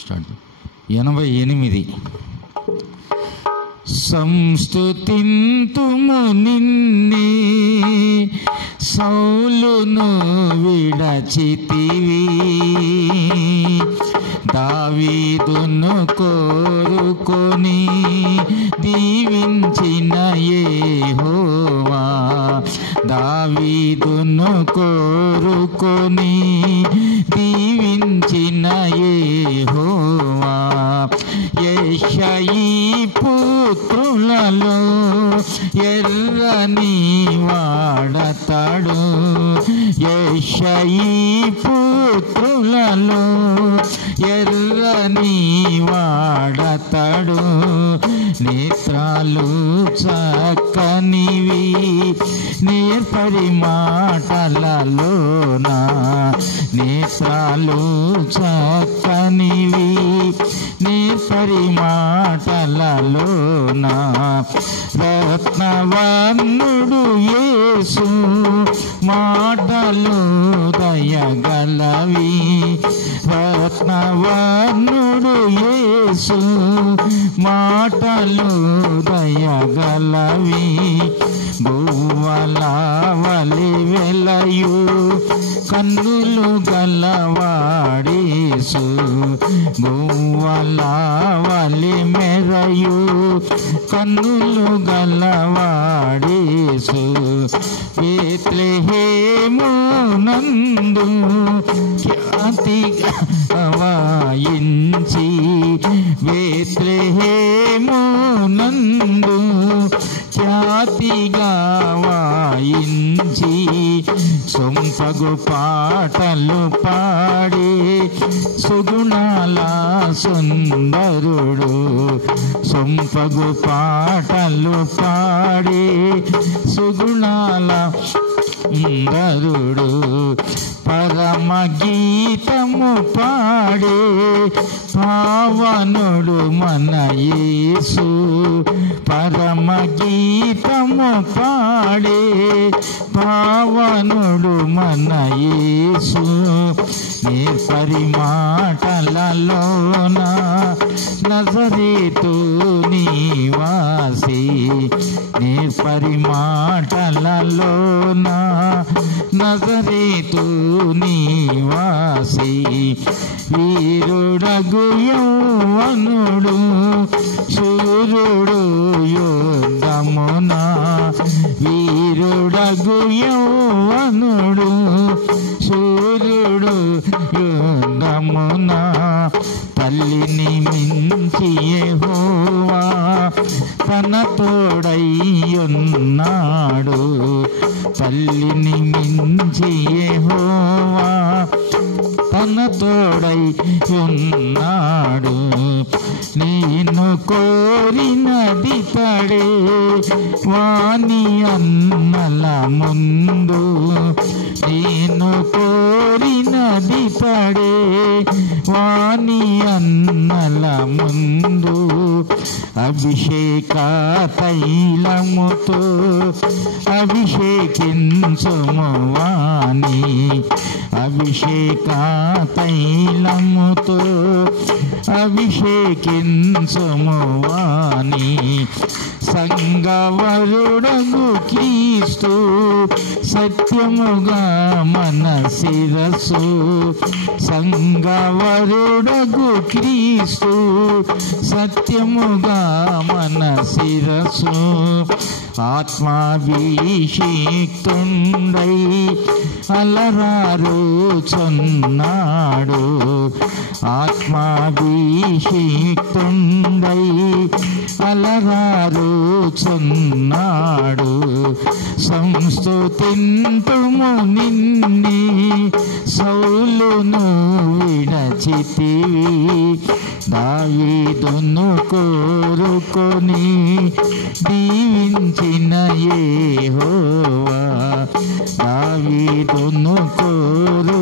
Start. 88. సంస్తుతింతుము నిన్నే సౌలును విడచితివి, దావీదును కోరుకొని దీవించిన యెహోవా, దావీదును కోరుకొని దీవించిన యెహోవా. యెషయి పుత్రులలో ఎర్రని వాడతాడు, యెషయి పుత్రులలో ఎర్రని వాడతాడు. నేత్రాలు చక్కనివి నేర్పరి మాటలలోన, నేత్రాలు చక్కనివి నేర్పరి మాటలలోన. రత్నవర్ణుడు యేసు మాటలు దయగలవి, రత్నవర్ణుడు యేసు మాటలు దయగలవి. గువ్వల వలె వెలయు కన్నులు గలవాడేసు, గువ్వల వలె మెరయు కన్నులు గలవాడేసు. బేత్లెహేము నందు ఖ్యాతిగా వాయించి, బేత్లెహేము నందు ఖ్యాతిగా వాయించి, సొంపగు పాటలు పాడి సుగుణాల సుందరుడు, సొంపగు పాటలు పాడి సుగుణాల సుందరుడు. పరమ గీతము పాడే పావనుడు మన యేసు, పరమ గీతము పాడే పావనుడు మన యేసు. నేర్పరి మాటలలోన నజరేతు నివాసి, నేర్పరి మాటలలోన నజరేతు నివాసి. వీరుడగు యౌవనుడు శూరుడు యుద్ధమున, వీరుడగు యౌవనుడు శూరుడు యుద్ధమున. తల్లిని మించి యెహోవా తన తోడయ్యున్నాడు, తల్లిని మించి యెహోవా తన తోడై ఉన్నాడు. నేను కోరినది తడే వాణి అన్నల ముందు, నేను కోరినది తడే వాణి అన్నల ముందు. అభిషేక తైలముతో అభిషేకించుము వాణి, అభిషేక తైలముతో అభిషేకించుము వాణి. సంగవరుడగు క్రీస్తు సత్యముగా మన శిరస్సు, సంగవరుడగు క్రీస్తు సత్యముగా మన శిరస్సు. ఆత్మాభిషేక్తుండై అలరారుచున్నాడు, ఆత్మాభిషేక్తుండై అలరారుచున్నాడు. సంస్తుతింతుము నిన్నే సౌలును విడచితివి, దావీదును కోరుకొని దీవించిన యెహోవా, దావీదును కోరు